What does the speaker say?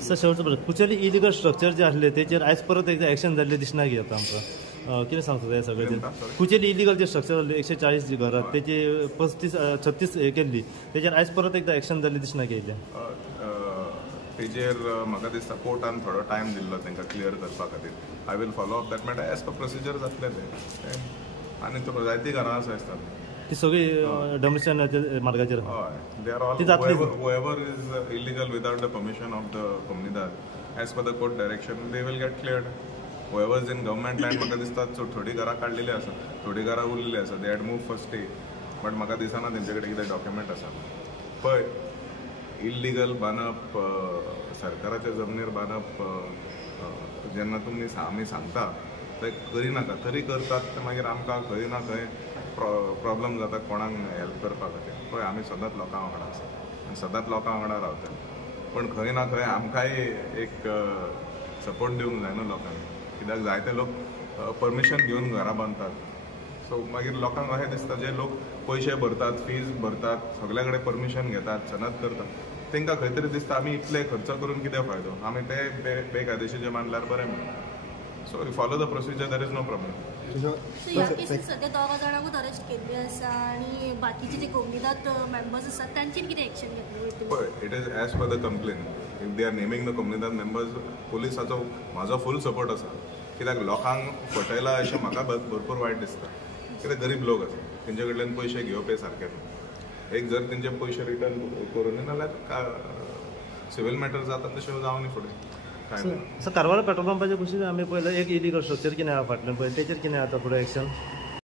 sir शेवटचं प्रश्न कुचेली illegal structure जे असले त्याचेर आयज परत एकदा ॲक्शन जाल्ले दिसना की आता आमकां कितें सांगता हे सगळें कुचेली इलिगल जे स्ट्रक्चर जाल्ले 140 जी घरां तेची 35-36 हे केल्ली तेचेर आयज परत एकदा ॲक्शन जाल्ली दिसना की तेजेर म्हाका दिसता कोर्टान थोडो टायम दिल्लो तांकां क्लियर करपा खातीर I will follow up that matter as per procedure जातले ते आनी जायतीं घरां आसा आसतात ती सगळी डॉमिसायलाच्या मार्गाचेर हय they are all whoever is illegal without the permission of the comunidad as per the court direction they will get cleared whoever is in government land म्हाका दिसता थोडी घरां काडलेली आसा थोडी घरां उरलेली आसा they had move for stay but म्हाका दिसना तेंचे कडेन कितें डॉक्युमेंट आसा पळय इल्लिगल बांदप सरकाराच्या जमनीर बांदप जेन्ना तुमी आमी सांगता ते करिनाका तरी करतात ते मागीर आमकां खंय ना खंय प्रॉब्लम जाता कोणाक हेल्प करपा खातीर पळय आमी सदांच लोकां वांगडा आसा आनी सदांच लोकां वांगडा रावता पण खंय ना खंय आमकांय एक सपोर्ट दिवंक जाय न्हू लोकांनी कित्याक जायते लोक परमिशन घेवन घरां बांदतात सो मागीर लोकांक अशें दिसता जे लोक पयशे भरतात फीज भरतात सगळे कडेन परमिशन घेतात सनद करतात तांकां खंय तरी दिसता आमी इतले खर्च करून कितें फायदो आमी ते बेकायदेशीर मानल्यार बरें म्हणून so follow the procedure there is no problem ह्या केसीन सध्या 2 जाणांकूच अरेस्ट केल्ली आसा आणि बाकीचे जे कोमिदात मेंबर्स आसात तांचेर कितें एक्शन घेतली पळय it is as per the complaint if they are naming the कोमिदात मेंबर्स पुलिसाचो म्हाजो फूल सपोर्ट आसा कित्याक लोकांक फटयला अशें म्हाका भरपूर वायट दिसता कित्याक गरीब लोक आसा तेंचे कडल्यान पयशे घेवप सारके एक जर तेंचे पयशे रिटर्न करून नाल्यार सिवील मॅटर जाता तशें जावं न्ही फुडें सर कारवार पेट्रोल पंपाचे कुशीन आमी पळयलें एक इलिगल स्ट्रक्चर कितें आहा फाटल्यान पळय तेचेर कितें आतां फुडें एक्शन